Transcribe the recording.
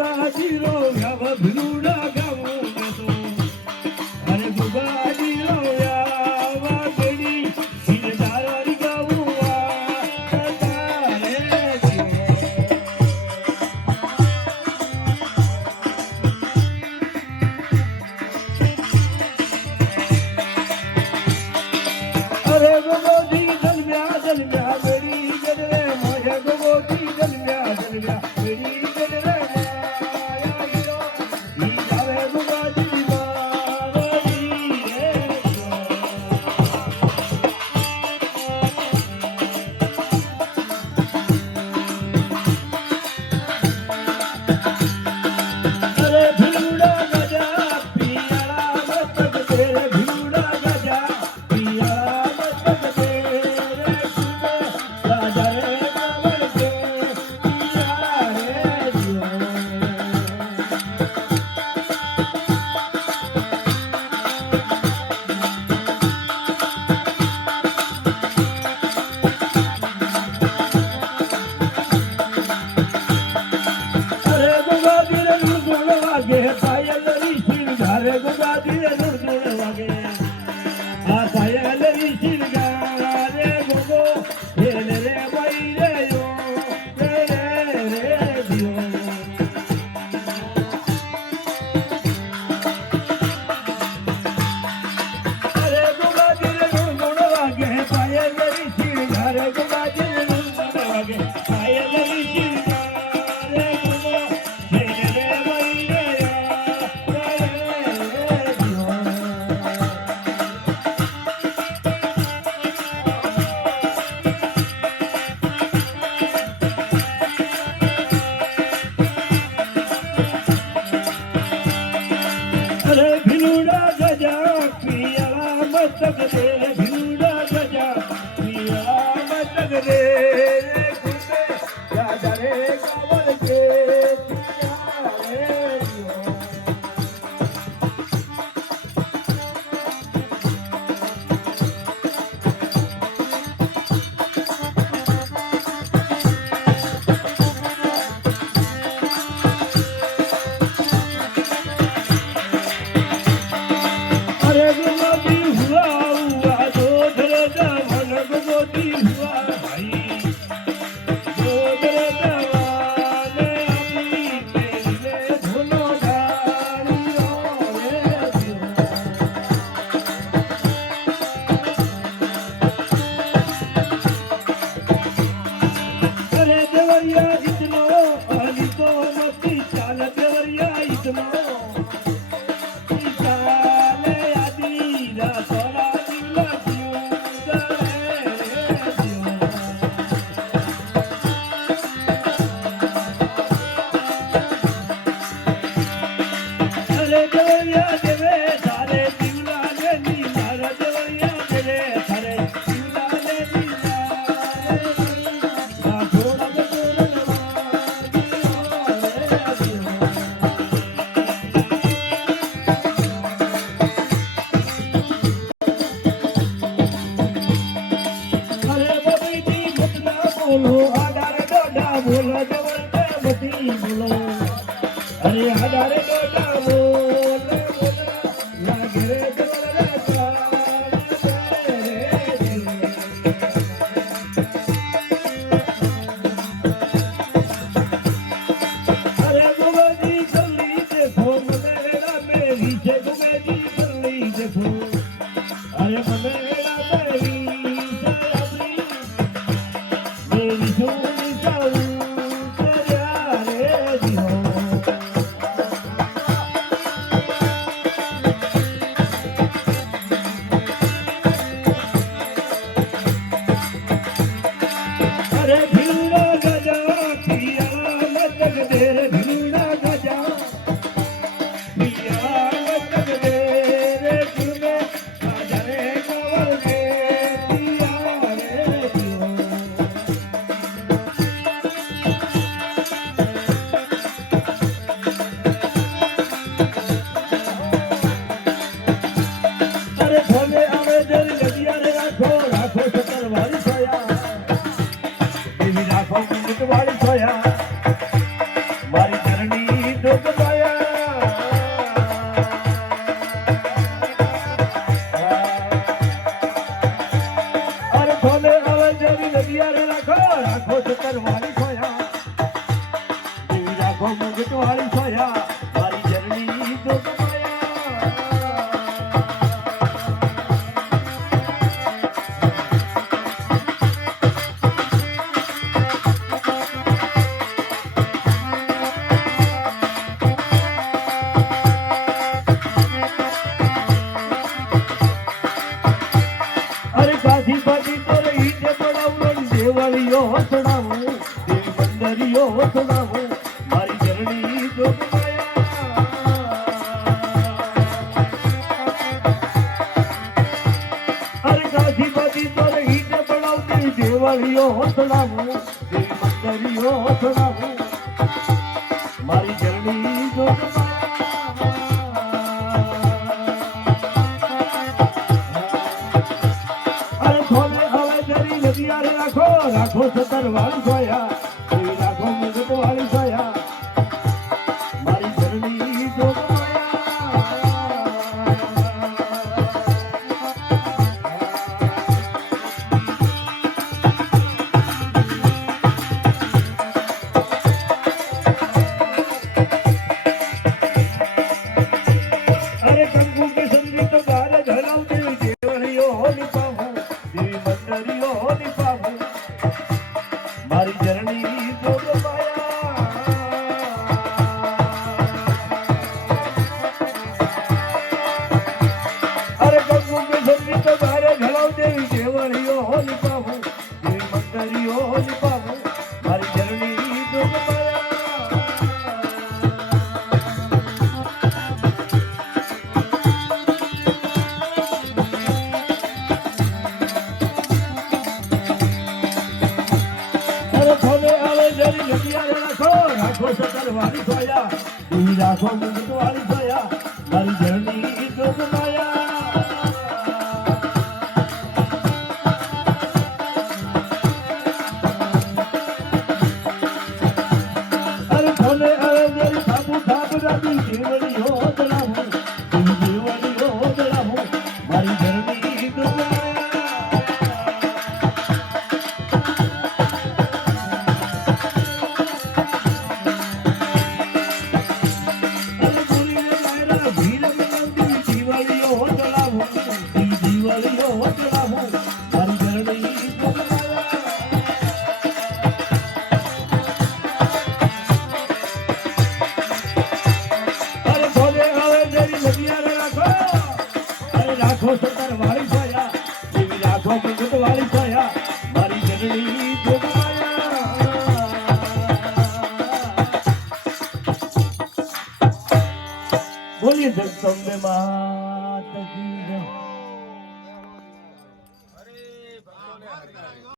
ગુગાજીરો ગાવ ભીલુડા ગાવું તો અરે ગુગાજીરો આવા ગડી સીને તારી ગાવું તારે અરે ગોગોજી જલમ્યા જલમ્યા ગડી ગડરે મોહે ગોગોજી જલમ્યા જલમ્યા ગડી ગડરે માયા હીરો ઈ જાવે ગોગોજી બાવડી રે અરે ભીલુડા ગજા પિયાળા મસ્તક તેરે ભીલુડા ગજા પિયાળા મસ્તક તેરે સુને રાજા રે કાવડ કે પિયાળા રે જીઓ અરે ગુગાજી રે ગુણ વાગે પાયલ રી ધારે ગુગાજી રે ગુણ વાગે આ પાયલ રી ગારે ગોગો હેલે રે બાઈ રે યો રે રે જીઓ અરે ગુગાજી રે ગુણ વાગે પાયલ રી ધારે ગુગાજી રે ગુણ વાગે પાયલ રી ગારે ગોગો હેલે રે બાઈ રે યો રે જીઓ અરે ભીલુડા ગજા પિયાળા મસ્તક રે ભીલુડા ગજા પિયાળા મસ્તક રે કુંડે રાજા રે કાવડ કે પિયાળા રે જીઓ અરે ગોગોજી હુઆ હુઆ દોધરે દવન ગોગોજી હુઆ ભાઈ દોધરે દવાને આપી પેલે ધોલો ડાળીઓ રે જીઓ અરે દેવરિયા ઇતનો અલી તો નથી ચાલ દેવરિયા ઇતનો ચાલે આદી રાતોરા જીવલા જીવદરે રે જીઓ અરે દેવરિયા દેવે તારે જીવલા લે નીલા દેવરિયા દેવે તારે જીવલા લે નીલા રે આ થોડા ગોરણવા જીઓ રે જીઓ અરે બબીજી મુતના બોલો આડારે ડોડા બોલો જવરતે બધી બોલો અરે આડારે ડોડા બોલો લાગે રે જવર અરે ગોગોજી જલ્દી દેખો મને હેડા મેરી છે ગોગોજી જલ્દી દેખો અરે મને હેડા મેરી છે આપણી મેરી સોની જાઉં કર્યા રે જીઓ મુગટ વાળી સોયા મારી જરણી અરે કાઢી પાડી તો રહી છે પડાવું દેવળીઓ ચડાવું દેવી મંદરીઓ ચડાવું મારી જરણી અરે કાઢી પાડી તો રહી છે પડાવું દેવળીઓ ચડાવું દેવી મંદરીઓ ચડાવું મારી જરણી રાખો સતર વાળી સોયા એવી રાખો મુગટ વાળી સોયા મારી જરણી અરે કંકુ કે સંગીત ગાર ધરાવ દેવી દેવળીઓ નિપાવું દેવી મંદરીઓ નિપાવું મારી જરણી અરે કંકુ કે સંગીત ગાર ધરાવ દેવી દેવળીઓ નિપાવું દેવી મંદરીઓ નિપાવું મારી જરણી રાખો સતર વાળી સોયા એવી રાખો મુગટ વાળી સોયા મારી જરણી જોગમાયા અરે ભલે અરે જરી સાબુ સાબુ રાતી દેવળીઓ ચડાવું દેવળીઓ ચડાવું મારી જરણી જોગમાયા રાખો સતર વાળી સોયા એવી રાખો મુગટ વાળી સોયા મારી જરણી બોલીએ જગદંબે માત કી જય।